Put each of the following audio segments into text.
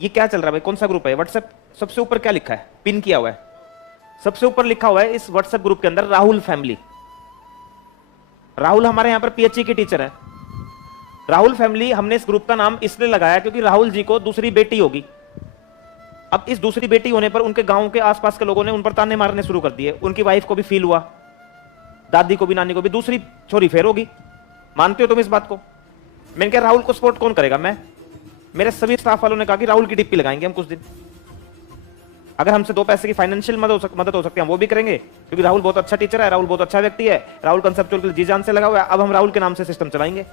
ये क्या चल रहा है भाई, कौन सा ग्रुप है व्हाट्सएप? सबसे ऊपर क्या लिखा है, पिन किया हुआ है, सबसे ऊपर लिखा हुआ है इस व्हाट्सएप ग्रुप के अंदर राहुल फैमिली। राहुल हमारे यहां पर पीएचई के टीचर है। राहुल फैमिली हमने इस ग्रुप का नाम इसलिए लगाया क्योंकि राहुल जी को दूसरी बेटी होगी। अब इस दूसरी बेटी होने पर उनके गांव के आसपास के लोगों ने उन पर ताने मारने शुरू कर दिए। उनकी वाइफ को भी फील हुआ, दादी को भी, नानी को भी, दूसरी छोरी फेर होगी। मानते हो तुम इस बात को? मैंने कहा राहुल को सपोर्ट कौन करेगा? मैं, मेरे सभी स्टाफ वालों ने कहा कि राहुल की डिप्पी लगाएंगे हम कुछ दिन। अगर हमसे 2 पैसे की फाइनेंशियल मदद हो सकती है हम वो भी करेंगे, क्योंकि राहुल बहुत अच्छा टीचर है, राहुल बहुत अच्छा व्यक्ति है, राहुल कंसेप्चुअल के लिए जी जान से लगा हुआ है। अब हम राहुल के नाम से सिस्टम चलाएंगे।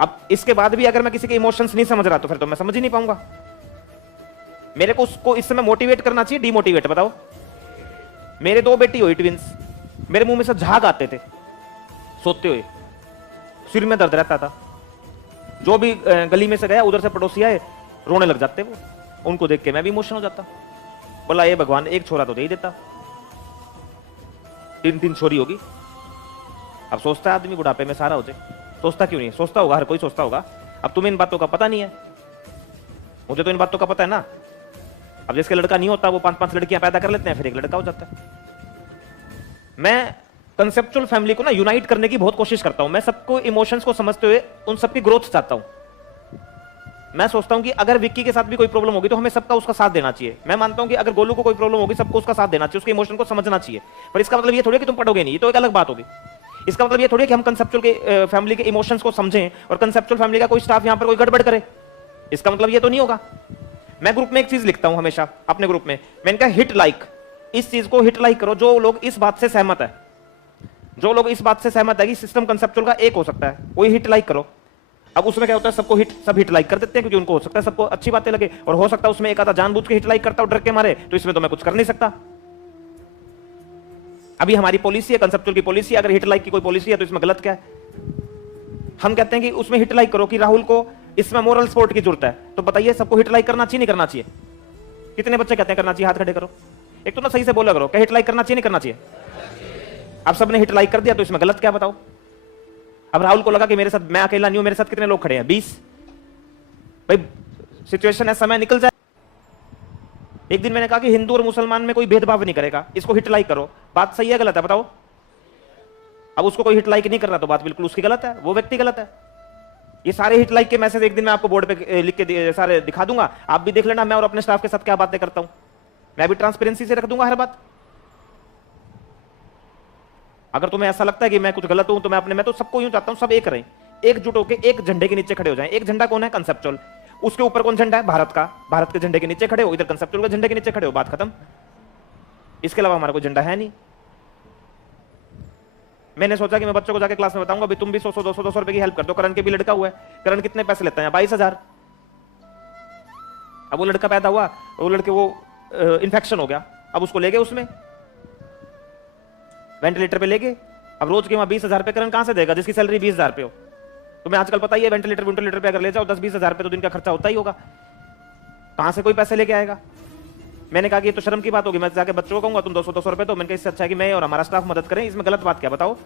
अब इसके बाद भी अगर मैं किसी के इमोशंस नहीं समझ रहा तो फिर तो मैं समझ ही नहीं पाऊंगा। मेरे को उसको इस समय मोटिवेट करना चाहिए, डिमोटिवेट? बताओ। मेरे 2 बेटी हुई ट्विंस, मेरे मुंह में से झाग आते थे सोते हुए, सिर में दर्द रहता था। जो भी गली में से गया, उधर से पड़ोसी आए, रोने लग जाते वो, उनको देख के मैं भी इमोशनल हो जाता। बोला ये भगवान, एक छोरा तो दे ही देता, 3 छोरी होगी। अब सोचता है आदमी बुढ़ापे में सारा हो जाए, सोचता क्यों नहीं? सोचता होगा, हर कोई सोचता होगा। अब तुम्हें इन बातों का पता नहीं है, मुझे तो इन बातों का पता है ना। अब जिसके लड़का नहीं होता वो 5-5 लड़कियां पैदा कर लेते हैं, फिर एक लड़का हो जाता है। मैं कंसेप्चुअल फैमिली को ना यूनाइट करने की बहुत कोशिश करता हूं। मैं सबको इमोशंस को समझते हुए उन सबकी ग्रोथ चाहता हूं। मैं सोचता हूं कि अगर विक्की के साथ भी कोई प्रॉब्लम होगी तो हमें सबका उसका साथ देना चाहिए। मैं मानता हूं कि अगर गोलू को कोई प्रॉब्लम होगी सबको उसका साथ देना चाहिए, उसके इमोशन को समझना चाहिए। पर इसका मतलब ये थोड़ी है कि तुम पढ़ोगे नहीं, ये तो एक अलग बात होगी। इसका मतलब ये थोड़ी है कि हम कंसेप्चुअल के फैमिली के इमोशंस को समझें और कंसेप्चुअल फैमिली का कोई स्टाफ यहां पर कोई गड़बड़ करे। इसका मतलब ये तो नहीं होगा। मैं ग्रुप में एक चीज लिखता हूं हमेशा अपने ग्रुप में, मैंने कहा हिट लाइक, इस चीज को हिट लाइक करो जो लोग इस बात से सहमत है, जो लोग इस बात से सहमत है कि सिस्टम कंसेप्चुअल का एक हो सकता है, वही हिट लाइक करो। अब उसमें क्या होता है, सबको सब हिट लाइक कर देते हैं क्योंकि उनको हो सकता है सबको अच्छी बातें लगे, और हो सकता है उसमें एक आधा जानबूझ के हिट लाइक करता हूं डर के मारे, तो इसमें तो मैं कुछ कर नहीं सकता। अभी हमारी पॉलिसी है, कंसेप्चुअल की पॉलिसी, अगर हिट लाइक की कोई पॉलिसी है तो इसमें गलत क्या है? हम कहते हैं कि उसमें हिट लाइक करो कि राहुल को इसमें मोरल सपोर्ट की जरूरत है, तो बताइए सबको हिट लाइक करना चाहिए नहीं करना चाहिए? कितने बच्चे कहते हैं करना चाहिए? हाथ खड़े करो। एक तो ना सही से बोला करो, क्या हिट लाइक करना चाहिए नहीं करना चाहिए? अब सबने हिट लाइक कर दिया तो इसमें गलत क्या बताओ? अब राहुल को लगा कि मेरे साथ मैं अकेला नहीं हूं, मेरे साथ कितने लोग खड़े हैं? 20। भाई सिचुएशन ऐसा समय निकल जाए। एक दिन मैंने कहा कि हिंदू और मुसलमान में कोई भेदभाव नहीं करेगा, इसको हिट लाइक करो। बात सही है गलत है बताओ? अब उसको कोई हिट लाइक नहीं कर रहा तो बात बिल्कुल उसकी गलत है, वो व्यक्ति गलत है। ये सारे हिट लाइक के मैसेज एक दिन मैं आपको बोर्ड पे लिख के सारे दिखा दूंगा, आप भी देख लेना मैं और अपने स्टाफ के साथ क्या बातें करता हूं। मैं भी ट्रांसपेरेंसी से रख दूंगा हर बात। अगर तुम्हें ऐसा लगता है कि मैं कुछ गलत हूं तो मैं तो सबको यूं चाहता हूं सब एक रहें, एकजुट होकर एक झंडे के नीचे खड़े हो जाएं। एक झंडा कौन है? कंसेप्चुअल। उसके ऊपर कौन झंडा है? भारत का। भारत के झंडे के नीचे खड़े हो, इधर कंसेप्चुअल के झंडे के नीचे खड़े हो, बात खत्म। इसके अलावा हमारा कोई झंडा है नहीं। मैंने सोचा कि मैं बच्चों को जाके क्लास में बताऊंगा, भाई तुम भी 100-200 रुपए की हेल्प कर दो। करण के भी लड़का हुआ है, करण कितने पैसे लेता है? 22,000। अब वो लड़का पैदा हुआ, वो लड़के वो इन्फेक्शन हो गया, अब उसको ले गए उसमें वेंटिलेटर पे ले गए। अब रोज के वहां 20,000 पे करण कहां से देगा जिसकी सैलरी 20,000 पे हो? तुम्हें आजकल पता ही है वेंटिलेटर पे अगर ले जाओ 10-20,000 पे तो दिन का खर्चा होता ही होगा। कहां से कोई पैसे लेके आएगा? मैंने कहा कि ये तो शर्म की बात होगी, मैं जाके बच्चों को कहूंगा तुम 200-200 रुपए दो। मैंने कहा इससे अच्छा है कि मैं और हमारा स्टाफ मदद करें, इसमें गलत बात क्या बताओ?